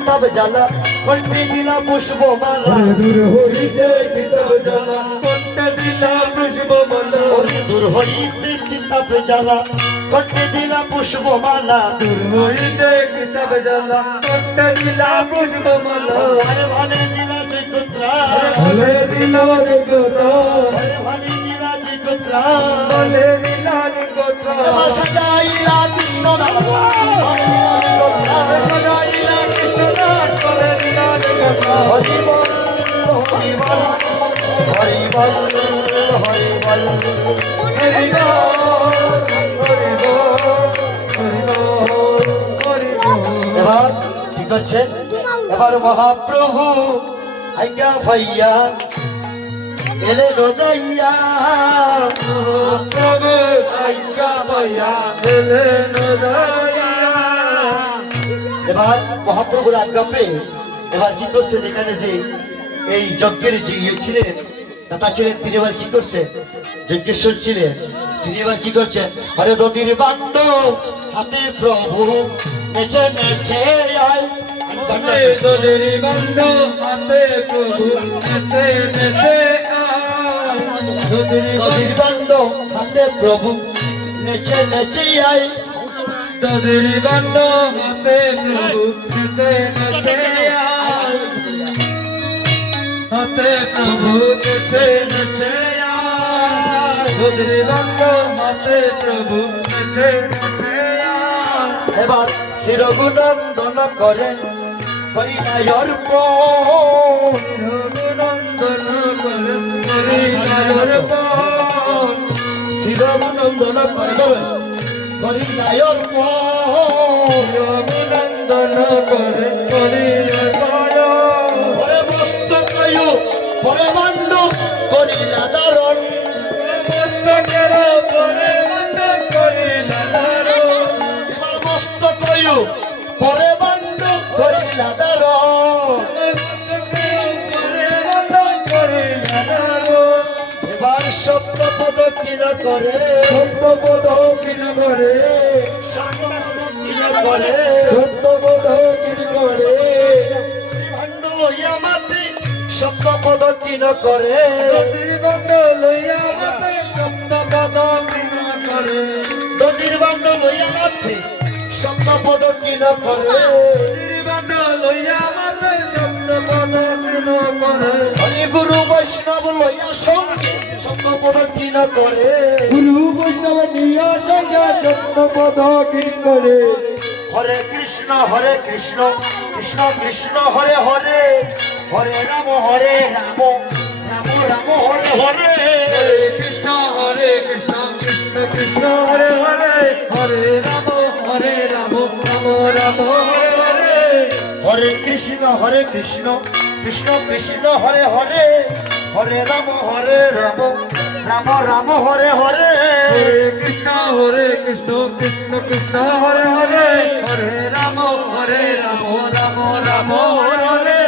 কিতাব জ্বালা কণ্ঠে দিলা পুষ্পমালা দূর হইতে কিতাব জ্বালা কণ্ঠে দিলা পুষ্পমালা দূর হইতে কিতাব জ্বালা কণ্ঠে দিলা পুষ্পমালা দূর হইতে কিতাব জ্বালা কণ্ঠে দিলা পুষ্পমালা ভালে ভালে দিলা জগত্রা ভালে দিলা জগত্রা ভালে দিলা জগত্রা ভালে দিলা জগত্রা সাজাইলা কৃষ্ণ সজাইলা কৃষ্ণদাস ভালে দিলা জগত্রা হরি বল হরি বল হরি বল হরি বল হরি বল হরি বল হরি বল এবার কি করছেন এবার মহাপ্রভু আজ্ঞা ভাইয়া এলে রোদাইয়া প্রভু আজ্ঞা ভাইয়া এলেন দয়া এবার মহাপ্রভুর আজ্ঞা পেয়ে এবার কি করছেন এখানে যে এই যজ্ঞের যে ইয়ে ছিলেন দাতা ছিলেন তিনি এবার কি করছেন যজ্ঞেশ্বর ছিলেন তিনি এবার কি করছেন আরে নদীর বান্দ হাতে প্রভু নেচে নেচে আয় দোদরি বন্ধ হাতে প্রভু নেচে নেচে আয় দোদরি নদীর বান্দ হাতে প্রভু নেচে নেচে আয় দোদরি বন্ধ হাতে প্রভু নেচে নেচে আয় হাতে প্রভু নেচে নেচে আয় দোদরি বন্ধ হাতে প্রভু নেচে নেচে আয় এবার শিরগুনন্দন করেন হরিনায়র রঘুনন্দন করে হরিনায়র পথ শিরগুনন্দন করেন হরিনায়র রঘুনন্দন করে হরিনায় পরে মস্তকয় পরে মান্ড করিলা দারণ মস্তকের পরে মন্দ করিলা দারুণ মস্তকয় পরে মান্ড করিলা দারণ মস্তকের পরে মন্দ করিলা দারুণ এবার সপ্তপদ কিন করে সত্যপদ কিন করে সপ্তপদ কিন করে সত্যপদ কিন করে ভাণ্ড লইয়া মাতি সপ্তপদ কিন করে শ্রীবন্ধ লইয়া মাতে সত্যপদ কিন করে নদীর বান্ড লইয়া মাতি সপ্তপদ কিন করে শ্রীবন্ধ লইয়া মাতে সত্যপদ কিন করে হরি গুরু বৈষ্ণব লইয়া সঙ্গে সপ্তপদ কিন করে গুরু বৈষ্ণব নিয়া সঙ্গে সত্যপদ কিন করে হরে কৃষ্ণ কৃষ্ণ কৃষ্ণ হরে হরে হরে রাম রাম রাম হরে হরে কৃষ্ণ হরে কৃষ্ণ কৃষ্ণ কৃষ্ণ হরে হরে হরে রাম রাম রাম হরে হরে হরে কৃষ্ণ কৃষ্ণ কৃষ্ণ হরে হরে হরে রাম রাম রাম হরে হরে হরে কৃষ্ণ কৃষ্ণ কৃষ্ণ হরে হরে হরে রাম রাম রাম হরে হরে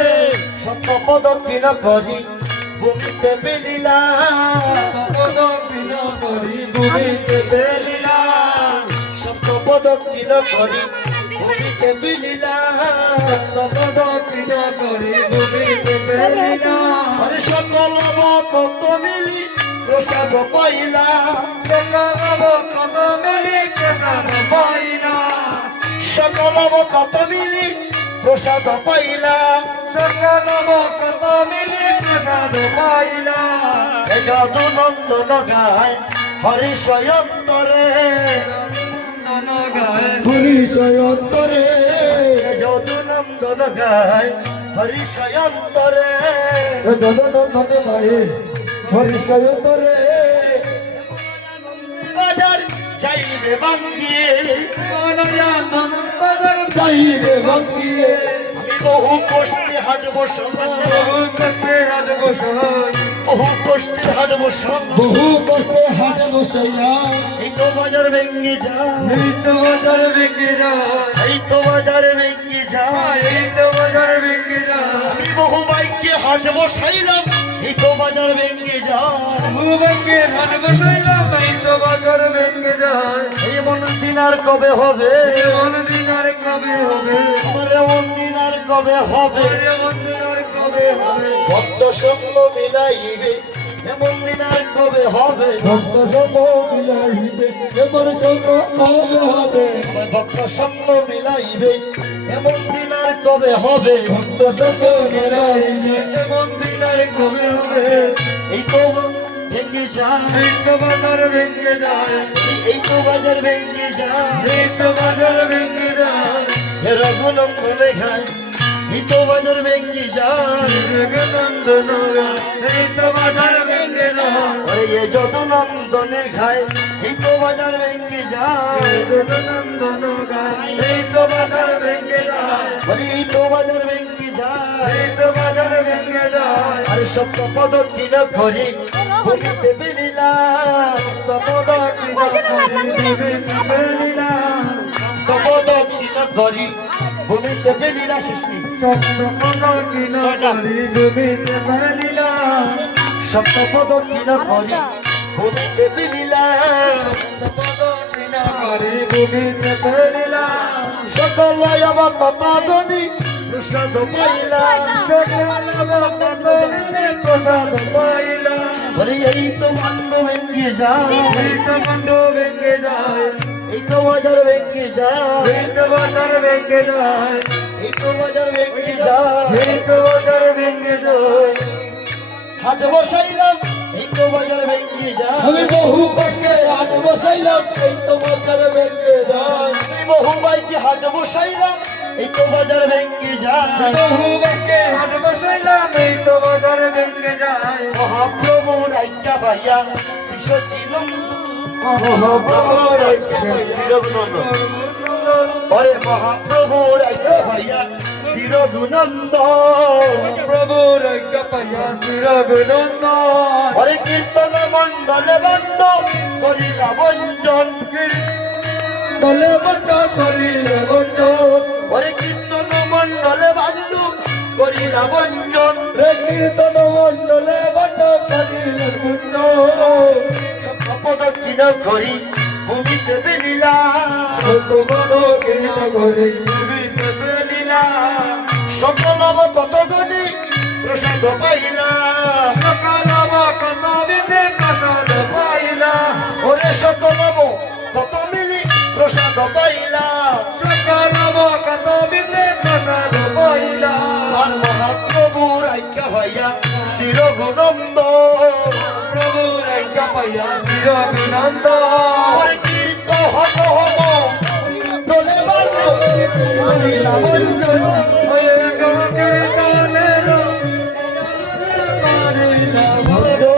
সপ্তপদ কিন করি ভূমিতে বেলিলা সপদ বিন করি ভূমিতে বেলিলা সপ্তপদ কিন করি ভূমিতে বেলিলা সপদ বিন করি ভূমিতে বেলিলা হরে সকল কত মিলি প্রসাদ পাইলা সকল কত মিলি প্রসাদ পাইলা সকল কত মিলি প্রসাদ পাইলা সকল কত মিলি প্রসাদ পাইলা এ যদু নন্দন গায় হরি স্বয়ন্তরে নন্দন গায় হরিষয় অন্তরে এ যদু নন্দন গায় হরি স্বয়ন্তরে জগন্নাথে গায়ে হরিষয় অন্তরে বাজার যাইবে বাঙ্গিয়ে যাইবে ভক্তিয়ে আমি বহু কষ্টে হাঁটবো সমাজ বহু কষ্টে হাট বসাই বহু কষ্টে হাঁটবো সমাজ বহু কষ্টে হাট বসাইয়া এই তো বাজার ভেঙ্গে যা এই তো বাজার ভেঙে যায় এই তো বাজার ভেঙ্গে যা এই তো বাজার ভেঙে যায় আমি বহু বাইককে হাঁটবো সাইলাম এই তো বাজার ভেঙ্গে যা বহু ভেঙে হাট বসাইলাম এই তো বাজার ভেঙে যায় এমন দিন আর কবে হবে এমন দিন আর কবে হবে আমার এমন দিন আর কবে হবে এমন দিন আর কবে হবে ভক্ত সঙ্গ মিলাইবে এমন দিন আর কবে হবে ভক্ত সঙ্গ মিলাইবে এমন সঙ্গ কবে হবে আমার ভক্ত সঙ্গ মিলাইবে এমন দিন আর কবে হবে ভক্ত সঙ্গ মিলাইবে এমন দিন আর কবে হবে এই তো ভেঙে যায় এই তো বাজার ভেঙে যায় এই তো বাজার ভেঙে যায় এই তো বাজার ভেঙে যায় রঘুনন্দনে খায় এই তো বাজার ভেঙে যায় জগনন্দন এই তো বাজার ভেঙে যায় ওরে এ যত নন্দনে খায় এই তো বাজার ভেঙে যায় জগনন্দন গায় এই তো বাজার ভেঙে যায় ওরে এই তো বাজার ভেঙে যায় এই তো বাজার ভেঙে যায় আরে সপ্ত পদ কিনা করি ভূমিতে বেলিলা সপদ কিনা বেলিলা সপদ কিনা করি ভূমিতে বেলিলা শেষনি সপদ কিনা করি ডুবিতে বেলিলা সপ্ত পদ কিনা করি ভূমিতে বেলিলা সপদ কিনা করি ডুবিতে বেলিলা সকল আমার পাপাগনি প্রসাদ পাইলা প্রসাদ পাইলা বলে এই তো মন্দ ভেঙে যায় এই তো বন্ধ ভেঙে যায় এই তো বাজার ভেঙে যায় এই তো বাজার ভেঙে যায় এই তো বাজার ভেঙে যায় এই তো বাজার ভেঙে যায় হাত বসাইলাম এই তো বাজার ভেঙে যায় আমি বহু কষ্টে হাত বসাইলাম এই তো বাজার ভেঙে যায় আমি বহু বাইকে হাত বসাইলাম এই তো বাজার ভেঙে যায় বহু কষ্টে হাত বসাইলাম এই তো বাজার ভেঙে যায় মহাপ্রভু রাইকা ভাইয়া শিষ্য ছিলাম মহাপ্রভুর অরে মহাপ্রভু রাইকা ভাইয়া চিরগুনন্দ প্রভুর পাইয়া চিরগুনন্দ অরে কীর্তন মন্ডলে বন্ধ করিলা বঞ্জন বলে বন্ধ করিলে বন্ধ ওরে কীর্তন মন্ডলে বান্ধু করিলা বঞ্জন রে কীর্তন মন্ডলে বন্ধ করিলে বন্ধ সপদ কিন করি ভূমিতে বেলিলা তোমার কৃত করে জীবিত বেলিলা সকল ততগণি প্রসাদ পাইলা সকাল কত বিধে প্রসাদ পাইলা ওরে সকল কত মিলি প্রসাদ পাইলা সকাল কত বিধে প্রসাদ পাইলা আর মহাপ্রভুর আজ্ঞা ভাইয়া চিরগুনন্দ প্রভুর আজ্ঞা পাইয়া চিরগুনন্দ ওরে কীর্ত হত হব দলে বান্ধব করিলা বঞ্জন